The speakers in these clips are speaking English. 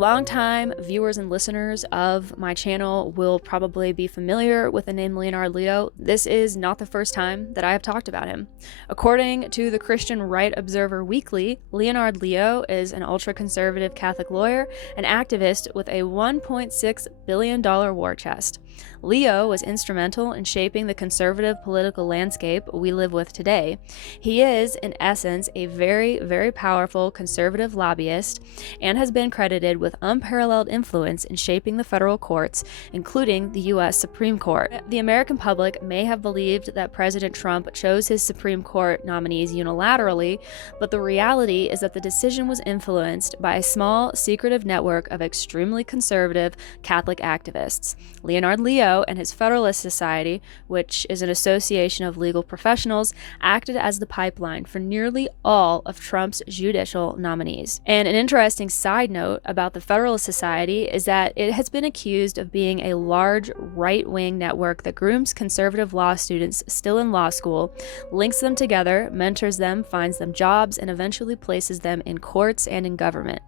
Longtime viewers and listeners of my channel will probably be familiar with the name Leonard Leo. This is not the first time that I have talked about him. According to the Christian Right Observer Weekly, Leonard Leo is an ultra-conservative Catholic lawyer and activist with a $1.6 billion war chest. Leo was instrumental in shaping the conservative political landscape we live with today. He is, in essence, a very, very powerful conservative lobbyist and has been credited with unparalleled influence in shaping the federal courts, including the U.S. Supreme Court. The American public may have believed that President Trump chose his Supreme Court nominees unilaterally, but the reality is that the decision was influenced by a small, secretive network of extremely conservative Catholic activists. Leonard Leo and his Federalist Society, which is an association of legal professionals, acted as the pipeline for nearly all of Trump's judicial nominees. And an interesting side note about the Federalist Society is that it has been accused of being a large right-wing network that grooms conservative law students still in law school, links them together, mentors them, finds them jobs, and eventually places them in courts and in government.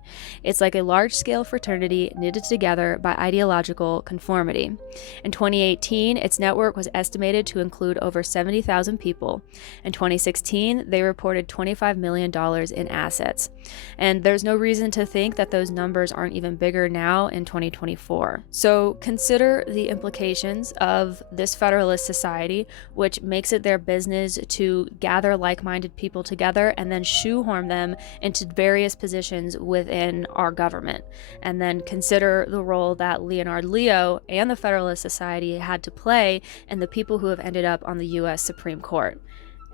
It's like a large-scale fraternity knitted together by ideological conformity. In 2018, its network was estimated to include over 70,000 people. In 2016, they reported $25 million in assets. And there's no reason to think that those numbers aren't even bigger now in 2024. So consider the implications of this Federalist Society, which makes it their business to gather like-minded people together and then shoehorn them into various positions within our government. And then consider the role that Leonard Leo and the Federalist Society had to play and the people who have ended up on the U.S. Supreme Court.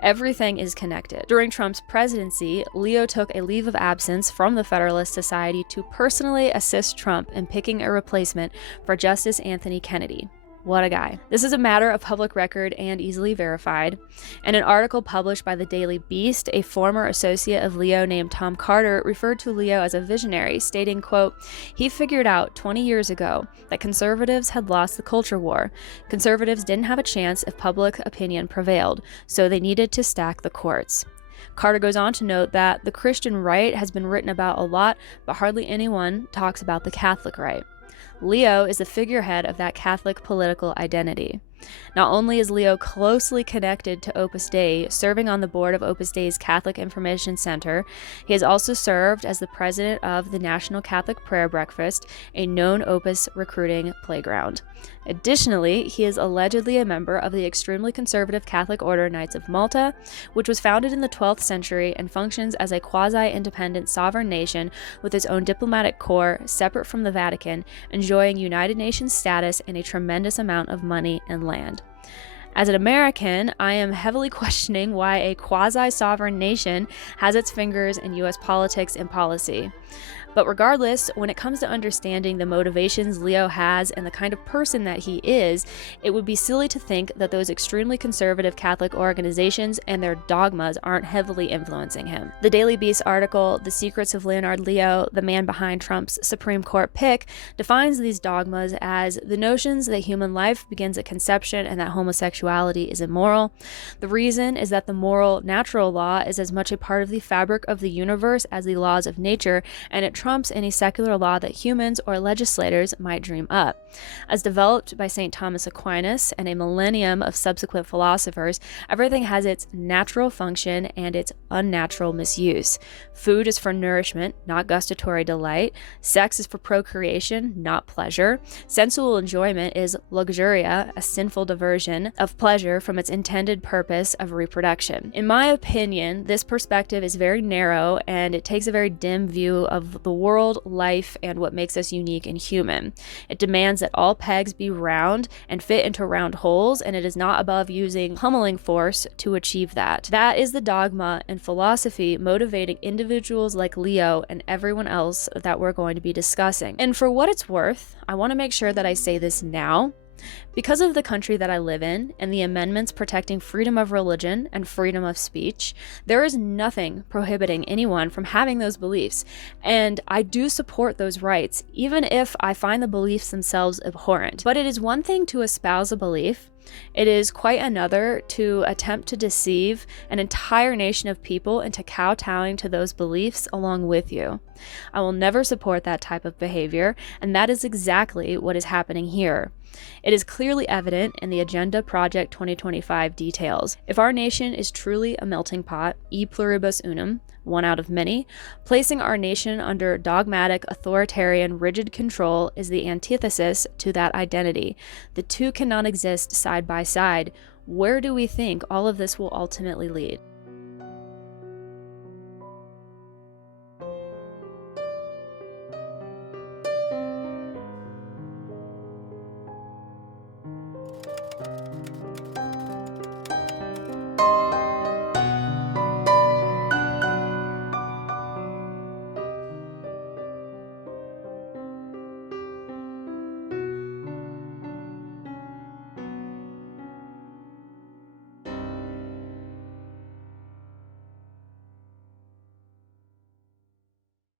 Everything is connected. During Trump's presidency, Leo took a leave of absence from the Federalist Society to personally assist Trump in picking a replacement for Justice Anthony Kennedy. What a guy. This is a matter of public record and easily verified. In an article published by the Daily Beast, a former associate of Leo named Tom Carter referred to Leo as a visionary, stating, quote, "He figured out 20 years ago that conservatives had lost the culture war. Conservatives didn't have a chance if public opinion prevailed, so they needed to stack the courts." Carter goes on to note that the Christian right has been written about a lot, but hardly anyone talks about the Catholic right. Leo is the figurehead of that Catholic political identity. Not only is Leo closely connected to Opus Dei, serving on the board of Opus Dei's Catholic Information Center, he has also served as the president of the National Catholic Prayer Breakfast, a known Opus recruiting playground. Additionally, he is allegedly a member of the extremely conservative Catholic Order Knights of Malta, which was founded in the 12th century and functions as a quasi-independent sovereign nation with its own diplomatic corps, separate from the Vatican, enjoying United Nations status and a tremendous amount of money and land. As an American, I am heavily questioning why a quasi-sovereign nation has its fingers in U.S. politics and policy. But regardless, when it comes to understanding the motivations Leo has and the kind of person that he is, it would be silly to think that those extremely conservative Catholic organizations and their dogmas aren't heavily influencing him. The Daily Beast article, The Secrets of Leonard Leo, the man behind Trump's Supreme Court pick, defines these dogmas as the notions that human life begins at conception and that homosexuality is immoral. The reason is that the moral, natural law is as much a part of the fabric of the universe as the laws of nature, and it trumps any secular law that humans or legislators might dream up. As developed by St. Thomas Aquinas and a millennium of subsequent philosophers, everything has its natural function and its unnatural misuse. Food is for nourishment, not gustatory delight. Sex is for procreation, not pleasure. Sensual enjoyment is luxuria, a sinful diversion of pleasure from its intended purpose of reproduction. In my opinion, this perspective is very narrow and it takes a very dim view of the world, life, and what makes us unique and human. It demands that all pegs be round and fit into round holes, and it is not above using pummeling force to achieve that. That is the dogma and philosophy motivating individuals like Leo and everyone else that we're going to be discussing. And for what it's worth, I want to make sure that I say this now, Because of the country that I live in and the amendments protecting freedom of religion and freedom of speech, there is nothing prohibiting anyone from having those beliefs, and I do support those rights, even if I find the beliefs themselves abhorrent. But it is one thing to espouse a belief. It is quite another to attempt to deceive an entire nation of people into kowtowing to those beliefs along with you. I will never support that type of behavior, and that is exactly what is happening here. It is clearly evident in the Agenda Project 2025 details. If our nation is truly a melting pot, e pluribus unum, one out of many, placing our nation under dogmatic, authoritarian, rigid control is the antithesis to that identity. The two cannot exist side by side. Where do we think all of this will ultimately lead?